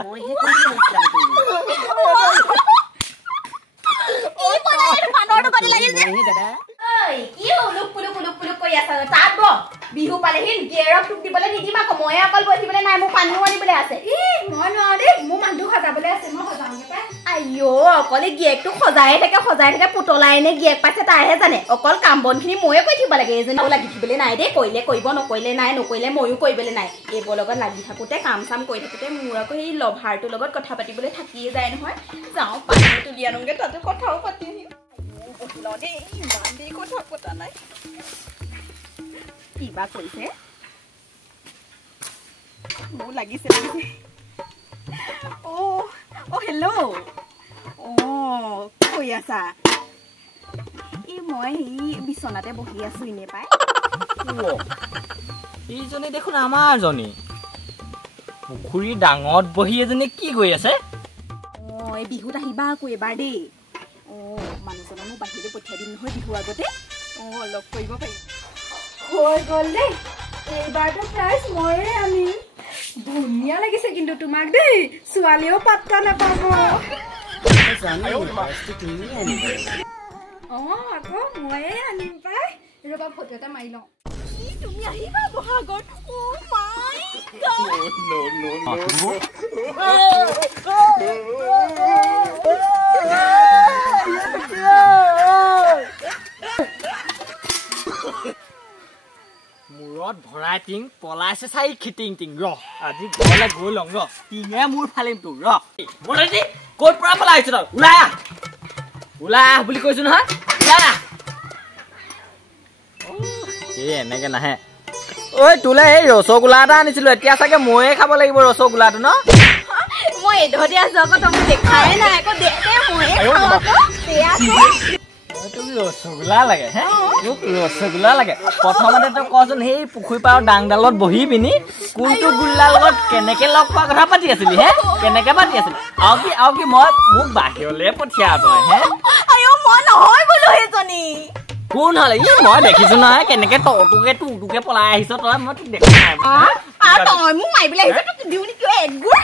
মই হে কি পলাই মানৰটো পাতি লাগিল যে দাদা ঐ কি উলুক পুলুক কৈ আছা তাত ব বিহু পালেহিন গেৰক টুক দিবলৈ নিদিম আকৌ মই অকল বহিবলৈ নাই মোক পানীও আনিবলৈ আছে মই নোৱাৰো দেই মোৰ মানুহটো সজাবলৈ আছে মই সজাওঁগে পাই আইও অকলে গিয়েকটো সজাই থাকে পুতলাই নে গিয়েক পাইছে তাইহে জানে অকল কাম বনখিনি ময়ে কৈ থাকিব লাগে এজনীও লাগি থাকিবলৈ নাই দেই কৰিলে কৰিব নকৰিলে নাই নকৰিলে ময়ো কৰিবলৈ নাই এইবোৰ লগত লাগি থাকোঁতে কাম চাম কৰি থাকোঁতে মোৰ আকৌ সেই লভাৰটোৰ লগত কথা পাতিবলৈ থাকিয়ে যায় নহয় যাওঁ পানী তুলি আনোগে তাতো কথাও পাতি আহিম দেই ইমান দেৰি কথা পতা নাই কিবা কৈছে মোৰ লাগিছে হেল্ল' কৈ আছা এই মই সেই বিচনাতে বহি আছো এনে পাই এইজনী দেখোন আমাৰ জনী পুখুৰী ডাঙত বহি এজনী কি কৰি আছে এই বিহুত আহিবা আকৌ এবাৰ দেই মানুহজনক মোক বাহিৰলৈ পঠিয়াই দিম নহয় বিহু আগতে লগ কৰিব পাৰিম হৈ গ'ল দেই এইবাৰতো প্ৰাইজ ময়ে আনিম ধুনীয়া লাগিছে কিন্তু তোমাক দেই ছোৱালীও পাত্তা নাপাব আকৌ ময়ে আনিম পাই ৰবা ফটো এটা মাৰি লওঁ তুমি আহিবা বহাগত মূৰত ভৰাই টিং পলাইছে চাই খিটিং টিং ৰ আজি ঘৰলৈ গৈ লওঁ ৰ টিঙে মোৰ ফালিম তোৰ ৰ মোৰ ক'ত পৰা পলাইছ তই ওলাই আহ বুলি কৈছো নহয় ওলাই আহ এনেকে নাহে ঐ তোলে এই ৰসগোল্লা এটা আনিছিলো এতিয়া চাগে ময়ে খাব লাগিব ৰসগোল্লাটো ন মই এধতে আছো আকৌ তুমি দেখাই নাই আকৌ দেখে ময়ে খাওঁ তুমি ৰসগোল্লা লাগে হে মোক ৰসগোল্লা লাগে প্ৰথমতে তই কচোন সেই পুখুৰী পাৰৰ ডাংডালত বহি পিনি কোনটো গোল্লাৰ লগত কেনেকে লগ পোৱা কথা পাতি আছিলি হে কেনেকে পাতি আছিলি আৰু কি মই মোক বাহিৰলৈ পঠিয়া তই হে মই নহয় বোলো সেইজনী কোন হলে মই দেখিছো নহয় কেনেকে তোৰটোকে পলাই আহিছ তই মই তোক দেখা নাই তই মোক মাৰিবলৈ আহিছ তোক দিওঁ নেকি একগুৰ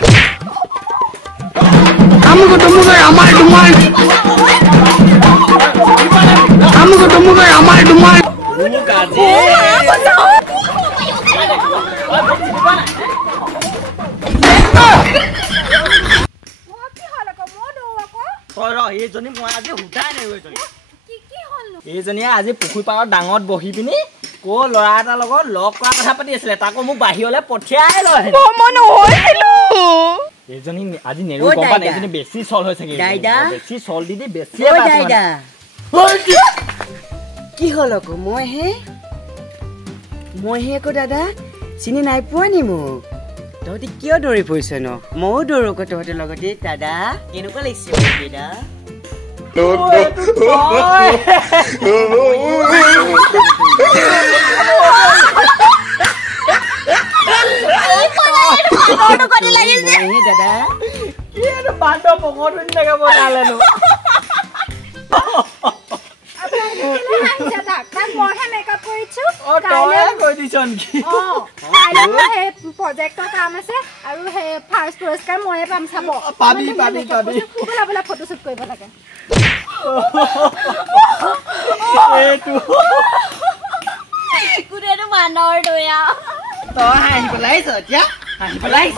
এইজনীয়ে আজি পুখুৰী পাৰত ডাঙত বহি পিনি ক ল'ৰা এটাৰ লগত লগ কৰা কথা পাতি আছিলে তাকো মোক বাহিৰলৈ পঠিয়াই লয় এইজনী আজি নেৰু গম পাই এইজনী বেছি চল হৈ থাকে বেছি চল দি বেছি কি হল আকৌ মই হে আকৌ দাদা চিনি নাই পোৱা নি মোক তহঁতি কিয় দৌৰি ফুৰিছ ন ময়ো দৌৰো আকৌ তহঁতৰ লগতে দাদা কেনেকুৱা লাগিছে দাদা দাদা বান্ধৱ পকত থাকে বনালেনো প্ৰজেক্টৰ কাম আছে আৰু সেই ফাৰ্ষ্ট পুৰস্কাৰ ময়ে পাম চাব পাবি ফটোশ্বুট কৰিব লাগে গোটেইটো মানৰ দয়া তই হাঁহি পেলাইছ এতিয়া হাঁহি পেলাইছ